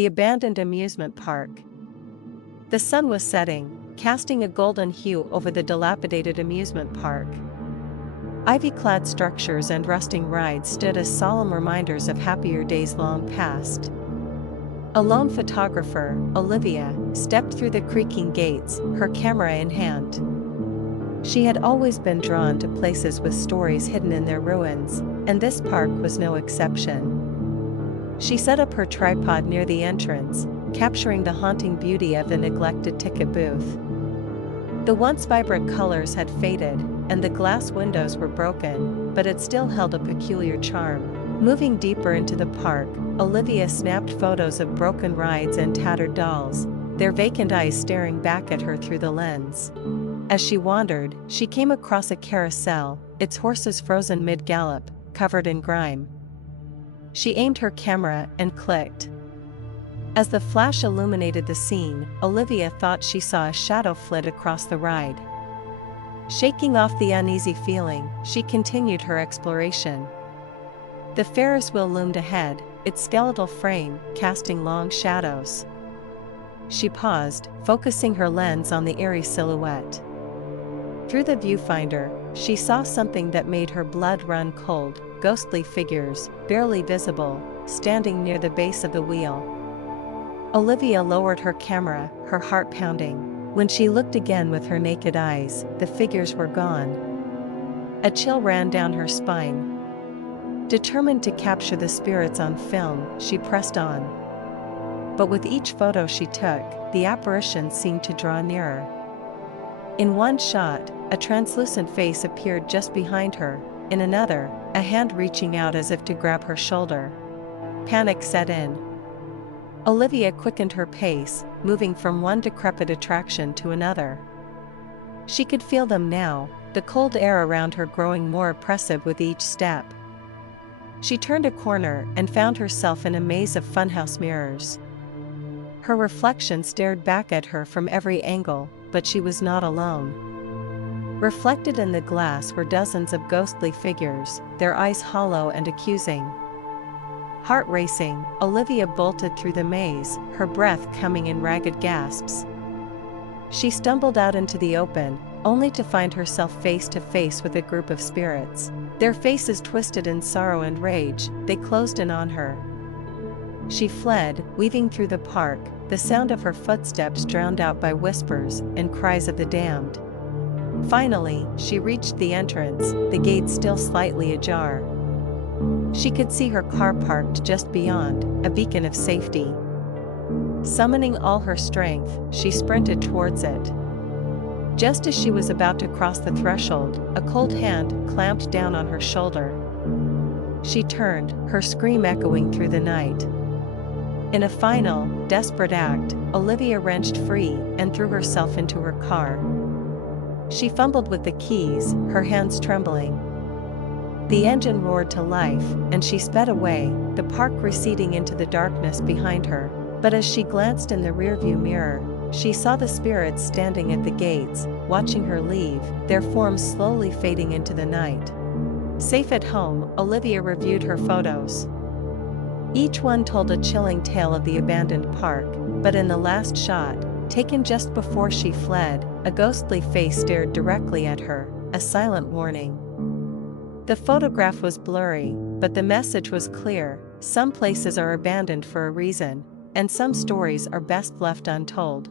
the abandoned amusement park. The sun was setting, casting a golden hue over the dilapidated amusement park. Ivy-clad structures and rusting rides stood as solemn reminders of happier days long past. A lone photographer, Olivia, stepped through the creaking gates, her camera in hand. She had always been drawn to places with stories hidden in their ruins, and this park was no exception. She set up her tripod near the entrance, capturing the haunting beauty of the neglected ticket booth. The once vibrant colors had faded, and the glass windows were broken, but it still held a peculiar charm. Moving deeper into the park, Olivia snapped photos of broken rides and tattered dolls, their vacant eyes staring back at her through the lens. As she wandered, she came across a carousel, its horses frozen mid-gallop, covered in grime. She aimed her camera and clicked. As the flash illuminated the scene, Olivia thought she saw a shadow flit across the ride. Shaking off the uneasy feeling, she continued her exploration. The Ferris wheel loomed ahead, its skeletal frame casting long shadows. She paused, focusing her lens on the eerie silhouette. Through the viewfinder, she saw something that made her blood run cold, ghostly figures, barely visible, standing near the base of the wheel. Olivia lowered her camera, her heart pounding. When she looked again with her naked eyes, the figures were gone. A chill ran down her spine. Determined to capture the spirits on film, she pressed on. But with each photo she took, the apparition seemed to draw nearer. In one shot, a translucent face appeared just behind her, in another, a hand reaching out as if to grab her shoulder. Panic set in. Olivia quickened her pace, moving from one decrepit attraction to another. She could feel them now, the cold air around her growing more oppressive with each step. She turned a corner and found herself in a maze of funhouse mirrors. Her reflection stared back at her from every angle, but she was not alone. Reflected in the glass were dozens of ghostly figures, their eyes hollow and accusing. Heart racing, Olivia bolted through the maze, her breath coming in ragged gasps. She stumbled out into the open, only to find herself face to face with a group of spirits. Their faces twisted in sorrow and rage, they closed in on her. She fled, weaving through the park, the sound of her footsteps drowned out by whispers and cries of the damned. Finally, she reached the entrance, the gate still slightly ajar. She could see her car parked just beyond, a beacon of safety. Summoning all her strength, she sprinted towards it. Just as she was about to cross the threshold, a cold hand clamped down on her shoulder. She turned, her scream echoing through the night. In a final, desperate act, Olivia wrenched free and threw herself into her car. She fumbled with the keys, her hands trembling. The engine roared to life, and she sped away, the park receding into the darkness behind her. But as she glanced in the rearview mirror, she saw the spirits standing at the gates, watching her leave, their forms slowly fading into the night. Safe at home, Olivia reviewed her photos. Each one told a chilling tale of the abandoned park, but in the last shot, taken just before she fled, a ghostly face stared directly at her, a silent warning. The photograph was blurry, but the message was clear: some places are abandoned for a reason, and some stories are best left untold.